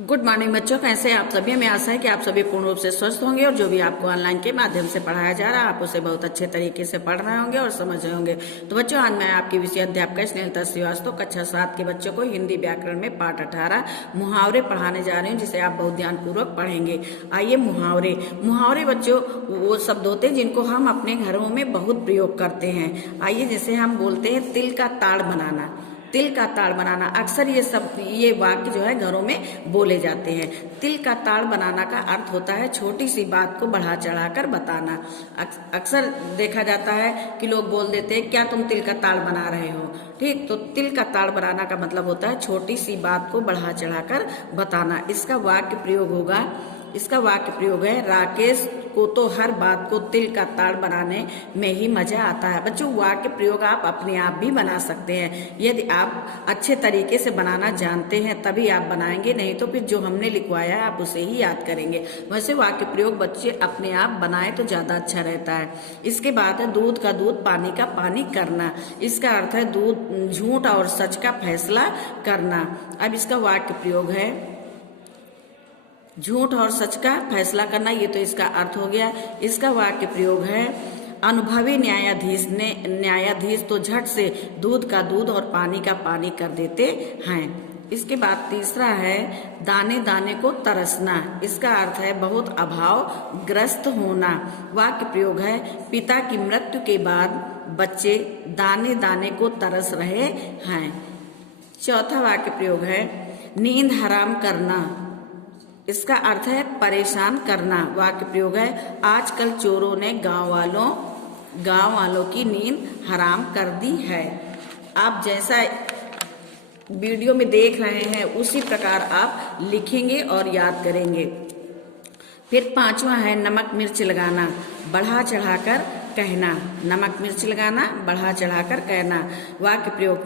Good morning बच्चों, कैसे हैं आप सभी। हमें आशा है कि आप सभी पूर्ण रूप से स्वस्थ होंगे और जो भी आपको ऑनलाइन के माध्यम से पढ़ाया जा रहा है आप उसे बहुत अच्छे तरीके से पढ़ रहे होंगे और समझ रहे होंगे। तो बच्चों, आज मैं आपकी विषय अध्यापिका स्नेहलता श्रीवास्तव कक्षा 7 के बच्चों को हिंदी व्याकरण में पाठ 18 मुहावरे पढ़ाने जा रही हूँ, जिसे आप बहुत ध्यानपूर्वक पढ़ेंगे। आइए, मुहावरे बच्चों वो शब्द होते हैं जिनको हम अपने घरों में बहुत प्रयोग करते हैं। आइए, जैसे हम बोलते हैं तिल का ताड़ बनाना। तिल का ताड़ बनाना, अक्सर ये वाक्य जो है घरों में बोले जाते हैं। तिल का ताड़ बनाना का अर्थ होता है छोटी सी बात को बढ़ा चढ़ाकर बताना। अक्सर देखा जाता है कि लोग बोल देते हैं, क्या तुम तिल का ताड़ बना रहे हो। ठीक, तो तिल का ताड़ बनाना का मतलब होता है छोटी सी बात को बढ़ा चढ़ाकर बताना। इसका वाक्य प्रयोग है, राकेश को तो हर बात को तिल का ताड़ बनाने में ही मजा आता है। बच्चों, वाक्य प्रयोग आप अपने आप भी बना सकते हैं। यदि आप अच्छे तरीके से बनाना जानते हैं तभी आप बनाएंगे, नहीं तो फिर जो हमने लिखवाया है आप उसे ही याद करेंगे। वैसे वाक्य प्रयोग बच्चे अपने आप बनाए तो ज्यादा अच्छा रहता है। इसके बाद है दूध का दूध, पानी का पानी करना। इसका अर्थ है झूठ और सच का फैसला करना। अब इसका वाक्य प्रयोग है झूठ और सच का फैसला करना, ये तो इसका अर्थ हो गया। इसका वाक्य प्रयोग है अनुभवी न्यायाधीश तो झट से दूध का दूध और पानी का पानी कर देते हैं। इसके बाद तीसरा है दाने दाने को तरसना। इसका अर्थ है बहुत अभावग्रस्त होना। वाक्य प्रयोग है पिता की मृत्यु के बाद बच्चे दाने दाने को तरस रहे हैं। चौथा वाक्य प्रयोग है नींद हराम करना। इसका अर्थ है परेशान करना। वाक्य प्रयोग है आजकल चोरों ने गांव वालों की नींद हराम कर दी है। आप जैसा वीडियो में देख रहे हैं उसी प्रकार आप लिखेंगे और याद करेंगे। फिर पांचवा है नमक मिर्च लगाना, बढ़ा चढ़ाकर कहना। नमक मिर्च लगाना, बढ़ा चढ़ाकर कहना। वाक्य प्रयोग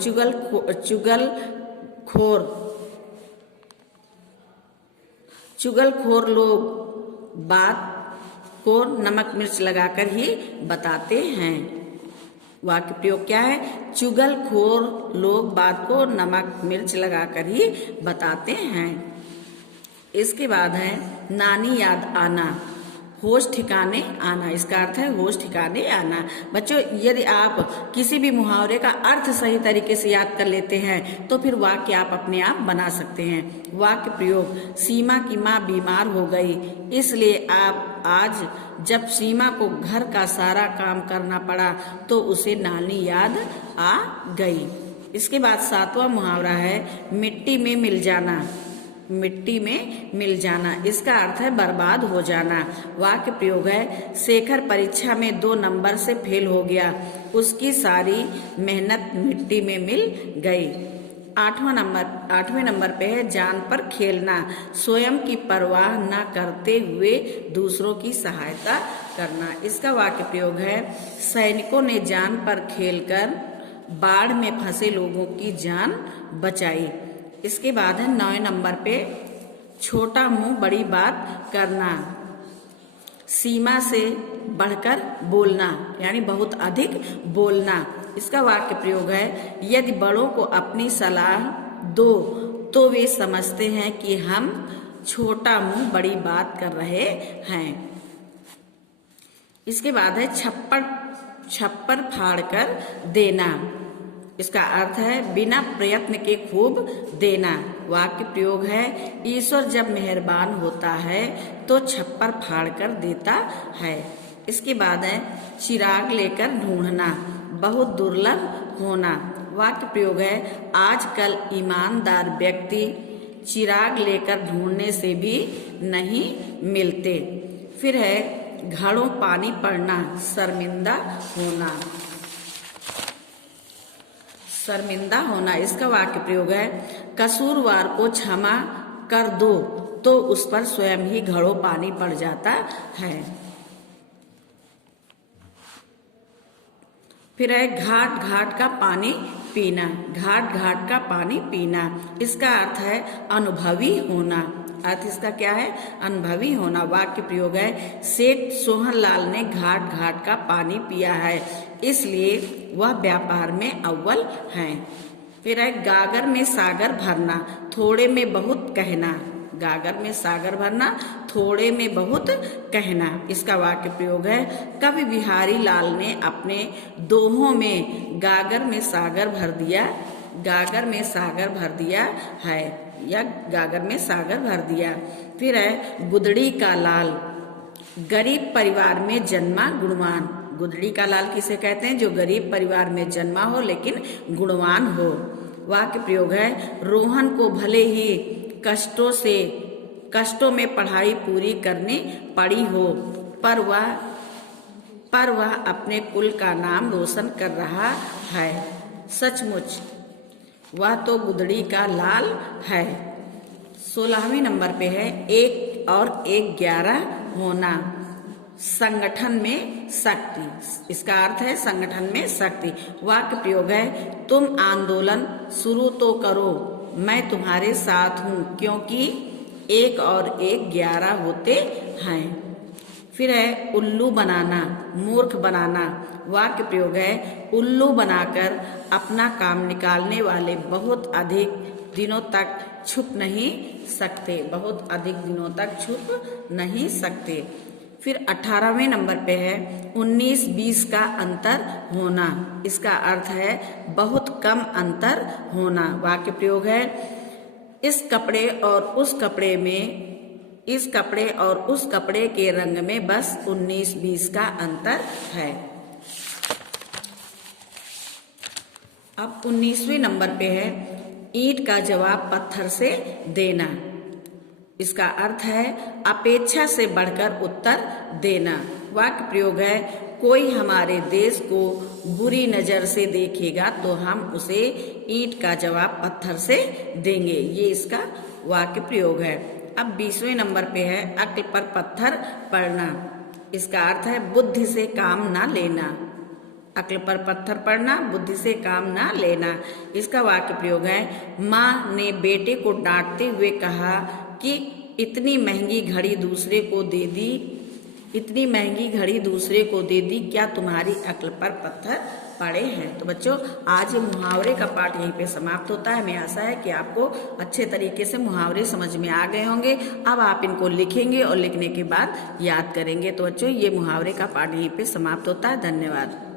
चुगलखोर लोग बात को नमक मिर्च लगाकर ही बताते हैं। वाक्य प्रयोग क्या है? चुगलखोर लोग बात को नमक मिर्च लगाकर ही बताते हैं। इसके बाद है नानी याद आना, होश ठिकाने आना। इसका अर्थ है होश ठिकाने आना। बच्चों, यदि आप किसी भी मुहावरे का अर्थ सही तरीके से याद कर लेते हैं तो फिर वाक्य आप अपने आप बना सकते हैं। वाक्य प्रयोग सीमा की माँ बीमार हो गई, इसलिए आप आज जब सीमा को घर का सारा काम करना पड़ा तो उसे नानी याद आ गई। इसके बाद सातवां मुहावरा है मिट्टी में मिल जाना। मिट्टी में मिल जाना, इसका अर्थ है बर्बाद हो जाना। वाक्य प्रयोग है शेखर परीक्षा में 2 नंबर से फेल हो गया, उसकी सारी मेहनत मिट्टी में मिल गई। 8वें नंबर पे है जान पर खेलना, स्वयं की परवाह न करते हुए दूसरों की सहायता करना। इसका वाक्य प्रयोग है सैनिकों ने जान पर खेलकर बाढ़ में फंसे लोगों की जान बचाई। इसके बाद है 9वें नंबर पे छोटा मुंह बड़ी बात करना, सीमा से बढ़कर बोलना, यानी बहुत अधिक बोलना। इसका वाक्य प्रयोग है यदि बड़ों को अपनी सलाह दो तो वे समझते हैं कि हम छोटा मुंह बड़ी बात कर रहे हैं। इसके बाद है छप्पर फाड़ कर देना। इसका अर्थ है बिना प्रयत्न के खूब देना। वाक्य प्रयोग है ईश्वर जब मेहरबान होता है तो छप्पर फाड़ कर देता है। इसके बाद है चिराग लेकर ढूंढना, बहुत दुर्लभ होना। वाक्य प्रयोग है आजकल ईमानदार व्यक्ति चिराग लेकर ढूंढने से भी नहीं मिलते। फिर है घड़ों पानी पड़ना, शर्मिंदा होना। इसका वाक्य प्रयोग है कसूरवार को क्षमा कर दो तो उस पर स्वयं ही घड़ों पानी पड़ जाता है। फिर है घाट घाट का पानी पीना, घाट घाट का पानी पीना। इसका अर्थ है अनुभवी होना। अर्थ इसका क्या है? अनुभवी होना। वाक्य प्रयोग है सेठ सोहनलाल ने घाट घाट का पानी पिया है, इसलिए वह व्यापार में अव्वल हैं। फिर है गागर में सागर भरना, थोड़े में बहुत कहना। गागर में सागर भरना, थोड़े में बहुत कहना। इसका वाक्य प्रयोग है, कवि बिहारी लाल ने अपने दोहों में गागर में सागर भर दिया, गागर में सागर भर दिया है, या गागर में सागर भर दिया। फिर है गुदड़ी का लाल, गरीब परिवार में जन्मा गुणवान। गुदड़ी का लाल किसे कहते हैं? जो गरीब परिवार में जन्मा हो लेकिन गुणवान हो। वाक्य प्रयोग है, रोहन को भले ही कष्टों में पढ़ाई पूरी करनी पड़ी हो, पर वह अपने कुल का नाम रोशन कर रहा है। सचमुच वह तो गुदड़ी का लाल है। 16वें नंबर पे है, 1 और 1 11 होना, संगठन में शक्ति। इसका अर्थ है संगठन में शक्ति। वाक्य प्रयोग है, तुम आंदोलन शुरू तो करो, मैं तुम्हारे साथ हूँ, क्योंकि 1 और 1 11 होते हैं। फिर है उल्लू बनाना, मूर्ख बनाना। वाक्य प्रयोग है, उल्लू बनाकर अपना काम निकालने वाले बहुत अधिक दिनों तक छुप नहीं सकते, बहुत अधिक दिनों तक छुप नहीं सकते। फिर 18वें नंबर पे है 19-20 का अंतर होना। इसका अर्थ है बहुत कम अंतर होना। वाक्य प्रयोग है, इस कपड़े और उस कपड़े के रंग में बस 19-20 का अंतर है। अब 19वें नंबर पे है, ईंट का जवाब पत्थर से देना। इसका अर्थ है अपेक्षा से बढ़कर उत्तर देना। वाक्य प्रयोग है, कोई हमारे देश को बुरी नजर से देखेगा तो हम उसे ईंट का जवाब पत्थर से देंगे। ये इसका वाक्य प्रयोग है। अब 20वें नंबर पे है, अक्ल पर पत्थर पड़ना। इसका अर्थ है बुद्धि से काम ना लेना। अक्ल पर पत्थर पड़ना, बुद्धि से काम ना लेना। इसका वाक्य प्रयोग है, माँ ने बेटे को डांटते हुए कहा कि इतनी महंगी घड़ी दूसरे को दे दी, क्या तुम्हारी अक्ल पर पत्थर पड़े हैं। तो बच्चों, आज ये मुहावरे का पाठ यहीं पे समाप्त होता है। हमें आशा है कि आपको अच्छे तरीके से मुहावरे समझ में आ गए होंगे। अब आप इनको लिखेंगे और लिखने के बाद याद करेंगे। तो बच्चों, ये मुहावरे का पाठ यहीं पे समाप्त होता है। धन्यवाद।